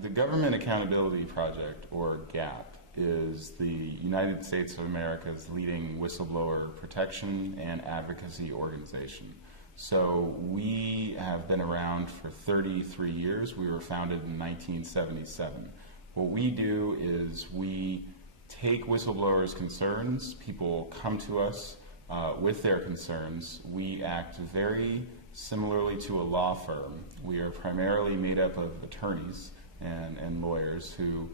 The Government Accountability Project, or GAP, is the United States of America's leading whistleblower protection and advocacy organization. So we have been around for 33 years. We were founded in 1977. What we do is we take whistleblowers' concerns. People come to us with their concerns. We act very similarly to a law firm. We are primarily made up of attorneys and lawyers who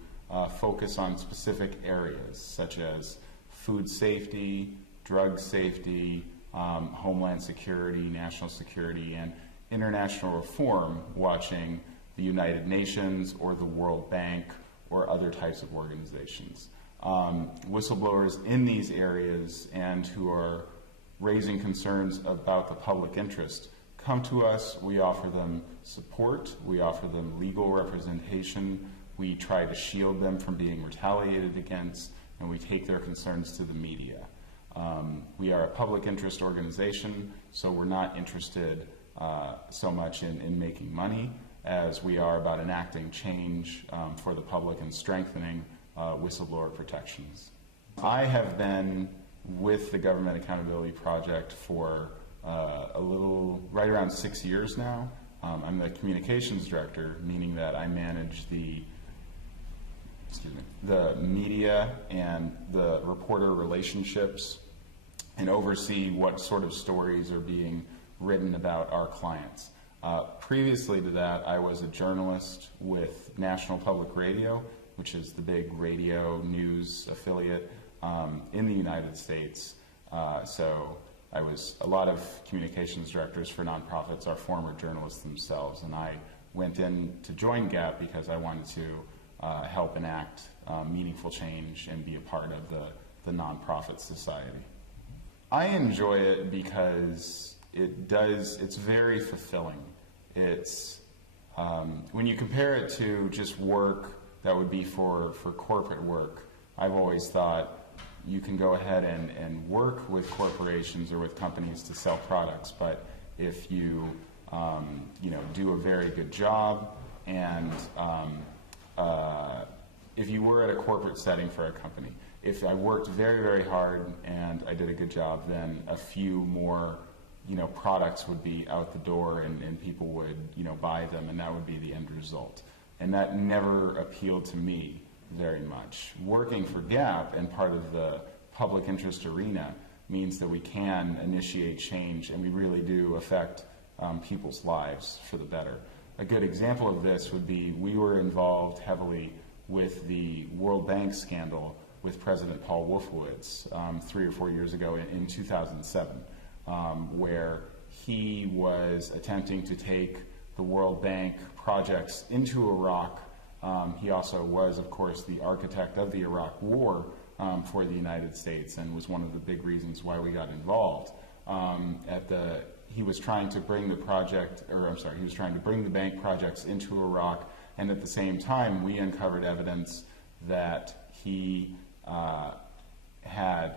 focus on specific areas such as food safety, drug safety, homeland security, national security, and international reform, watching the United Nations or the World Bank or other types of organizations. Whistleblowers in these areas and who are raising concerns about the public interest come to us. We offer them support, we offer them legal representation, we try to shield them from being retaliated against, and we take their concerns to the media. We are a public interest organization, so we're not interested so much in making money as we are about enacting change for the public and strengthening whistleblower protections. I have been with the Government Accountability Project for right around 6 years now. I'm the communications director, meaning that I manage the media and the reporter relationships and oversee what sort of stories are being written about our clients. Previously to that, I was a journalist with National Public Radio, which is the big radio news affiliate in the United States. So I was a lot of communications directors for nonprofits, our former journalists themselves, and I went in to join GAP because I wanted to help enact meaningful change and be a part of the nonprofit society. I enjoy it because it's very fulfilling. It's, when you compare it to just work that would be for corporate work, I've always thought you can go ahead and work with corporations or with companies to sell products, but if you do a very good job and if you were at a corporate setting for a company, if I worked very, very hard and I did a good job, then a few more products would be out the door and people would buy them, and that would be the end result. And that never appealed to me very much. Working for GAP and part of the public interest arena means that we can initiate change, and we really do affect people's lives for the better. A good example of this would be we were involved heavily with the World Bank scandal with President Paul Wolfowitz 3 or 4 years ago in 2007, where he was attempting to take the World Bank projects into Iraq. He also was, of course, the architect of the Iraq War for the United States and was one of the big reasons why we got involved. He was trying to bring the bank projects into Iraq, and at the same time, we uncovered evidence that he had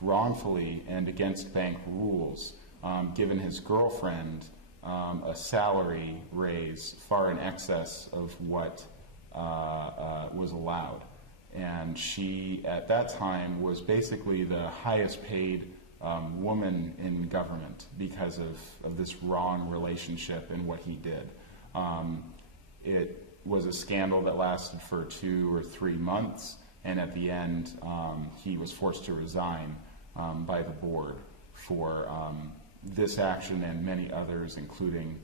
wrongfully and against bank rules given his girlfriend a salary raise far in excess of what was allowed. And she, at that time, was basically the highest paid woman in government because of this wrong relationship and what he did. It was a scandal that lasted for 2 or 3 months, and at the end, he was forced to resign by the board for this action and many others, including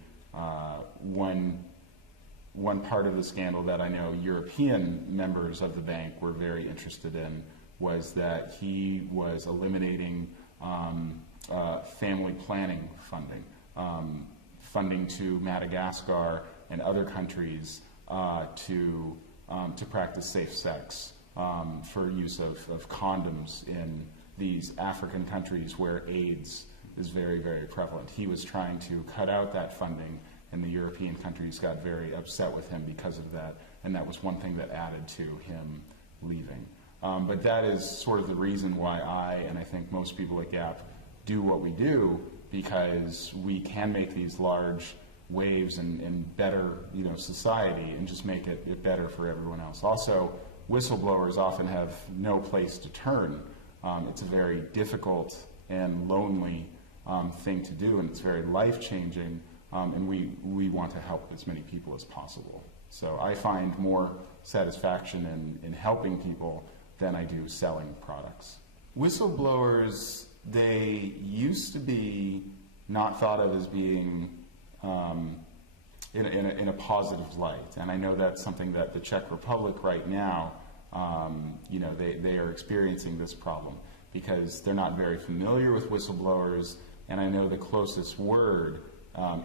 one part of the scandal that I know European members of the bank were very interested in was that he was eliminating family planning funding, funding to Madagascar and other countries to practice safe sex for use of condoms in these African countries where AIDS is very, very prevalent. He was trying to cut out that funding, and the European countries got very upset with him because of that, and that was one thing that added to him leaving. But that is sort of the reason why I, and I think most people at GAP, do what we do, because we can make these large waves and better, society, and just make it better for everyone else. Also, whistleblowers often have no place to turn. It's a very difficult and lonely thing to do, and it's very life-changing, and we want to help as many people as possible. So I find more satisfaction in helping people than I do selling products. Whistleblowers, they used to be not thought of as being in a positive light, and I know that's something that the Czech Republic right now, they are experiencing this problem because they're not very familiar with whistleblowers, and I know the closest word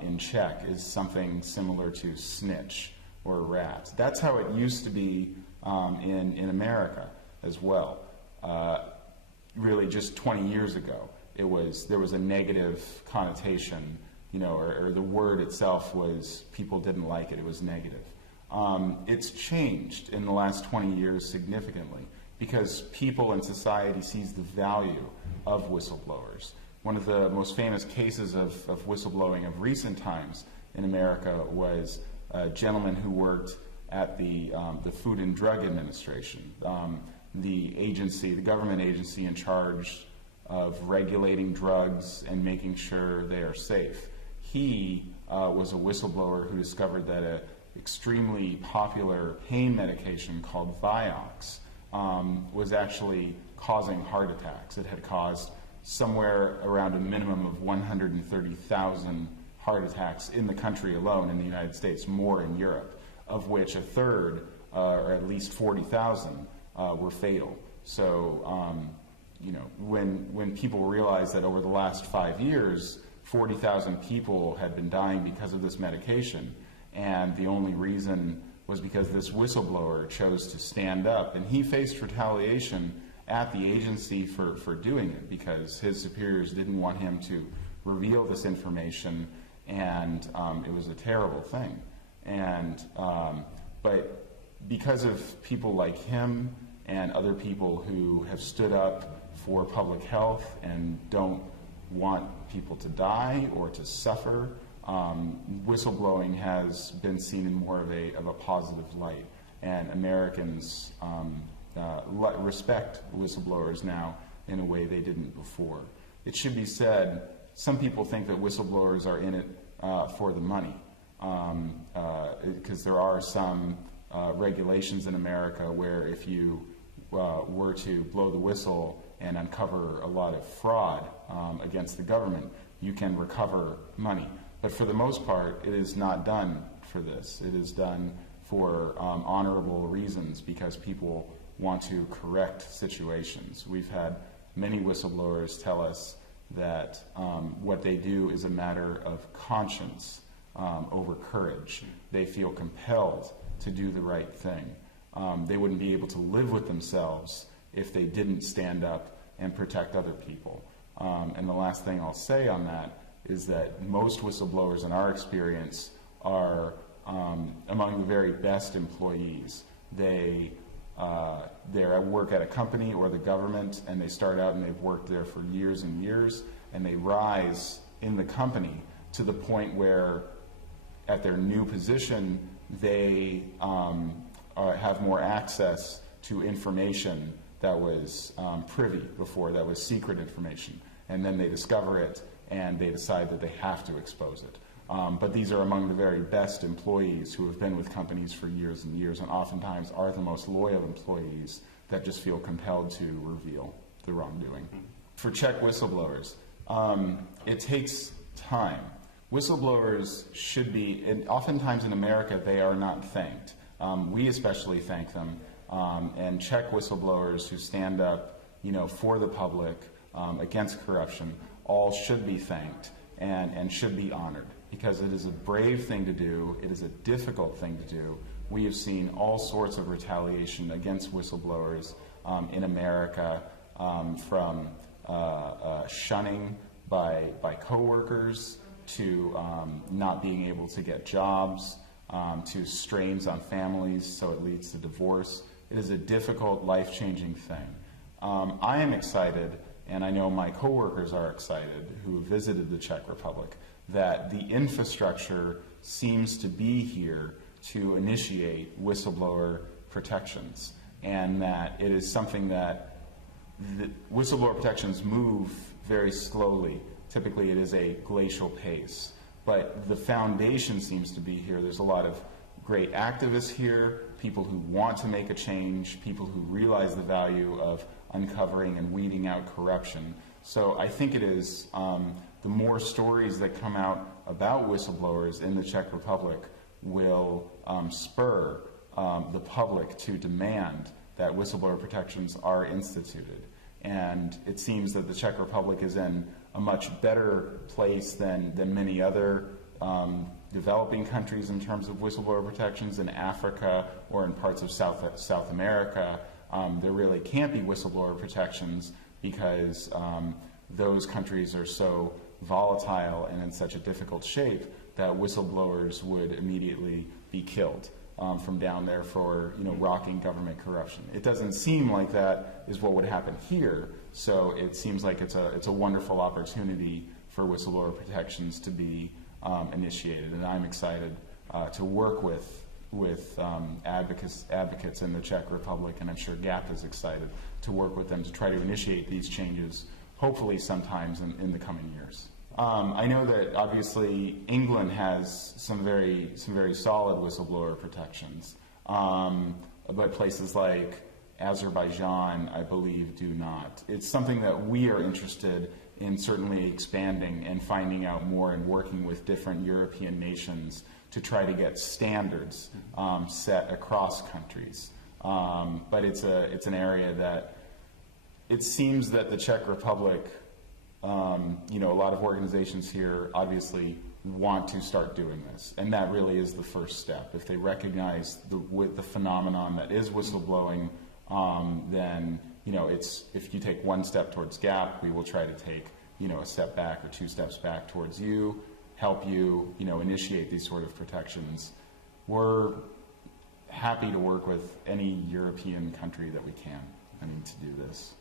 in Czech is something similar to snitch or rat. That's how it used to be in America as well. Really, just 20 years ago, there was a negative connotation, or the word itself was, people didn't like it. It was negative. It's changed in the last 20 years significantly because people in society sees the value of whistleblowers. One of the most famous cases of whistleblowing of recent times in America was a gentleman who worked at the Food and Drug Administration, the government agency in charge of regulating drugs and making sure they are safe. He was a whistleblower who discovered that an extremely popular pain medication called Vioxx was actually causing heart attacks. It had caused somewhere around a minimum of 130,000 heart attacks in the country alone in the United States, more in Europe, of which a third, or at least 40,000, were fatal. So, when people realized that over the last 5 years, 40,000 people had been dying because of this medication, and the only reason was because this whistleblower chose to stand up, and he faced retaliation at the agency for doing it because his superiors didn't want him to reveal this information, and it was a terrible thing. And but because of people like him and other people who have stood up for public health and don't want people to die or to suffer, whistleblowing has been seen in more of a positive light, and Americans respect whistleblowers now in a way they didn't before. It should be said, some people think that whistleblowers are in it for the money, because there are some regulations in America where if you were to blow the whistle and uncover a lot of fraud against the government, you can recover money. But for the most part, it is not done for this. It is done for honorable reasons because people want to correct situations. We've had many whistleblowers tell us that what they do is a matter of conscience over courage. They feel compelled to do the right thing. They wouldn't be able to live with themselves if they didn't stand up and protect other people. And the last thing I'll say on that is that most whistleblowers in our experience are among the very best employees. They work at a company or the government, and they start out and they've worked there for years and years, and they rise in the company to the point where at their new position they have more access to information that was privy before, that was secret information, and then they discover it and they decide that they have to expose it. But these are among the very best employees who have been with companies for years and years, and oftentimes are the most loyal employees that just feel compelled to reveal the wrongdoing. For Czech whistleblowers, it takes time. Whistleblowers should be, and oftentimes in America they are not thanked. We especially thank them, and Czech whistleblowers who stand up, for the public against corruption, all should be thanked and should be honored, because it is a brave thing to do. It is a difficult thing to do. We have seen all sorts of retaliation against whistleblowers in America, from shunning by coworkers to not being able to get jobs, to strains on families, so it leads to divorce. It is a difficult, life-changing thing. I am excited, and I know my coworkers are excited who visited the Czech Republic, that the infrastructure seems to be here to initiate whistleblower protections, and that it is something that the whistleblower protections move very slowly. Typically it is a glacial pace, but the foundation seems to be here. There's a lot of great activists here, people who want to make a change, people who realize the value of uncovering and weeding out corruption. So I think it is the more stories that come out about whistleblowers in the Czech Republic will spur the public to demand that whistleblower protections are instituted. And it seems that the Czech Republic is in a much better place than many other developing countries in terms of whistleblower protections. In Africa or in parts of South America, there really can't be whistleblower protections because those countries are so volatile and in such a difficult shape that whistleblowers would immediately be killed from down there for rocking government corruption. It doesn't seem like that is what would happen here, so it seems like it's a wonderful opportunity for whistleblower protections to be initiated, and I'm excited to work with advocates in the Czech Republic, and I'm sure GAP is excited to work with them to try to initiate these changes, hopefully sometimes in the coming years. I know that obviously England has some very solid whistleblower protections, but places like Azerbaijan, I believe, do not. It's something that we are interested in certainly expanding and finding out more and working with different European nations to try to get standards set across countries. But it's an area that it seems that the Czech Republic, a lot of organizations here obviously want to start doing this, and that really is the first step. If they recognize the phenomenon that is whistleblowing, then if you take one step towards GAP, we will try to take a step back or 2 steps back towards you, help you initiate these sort of protections. We're happy to work with any European country that we can to do this.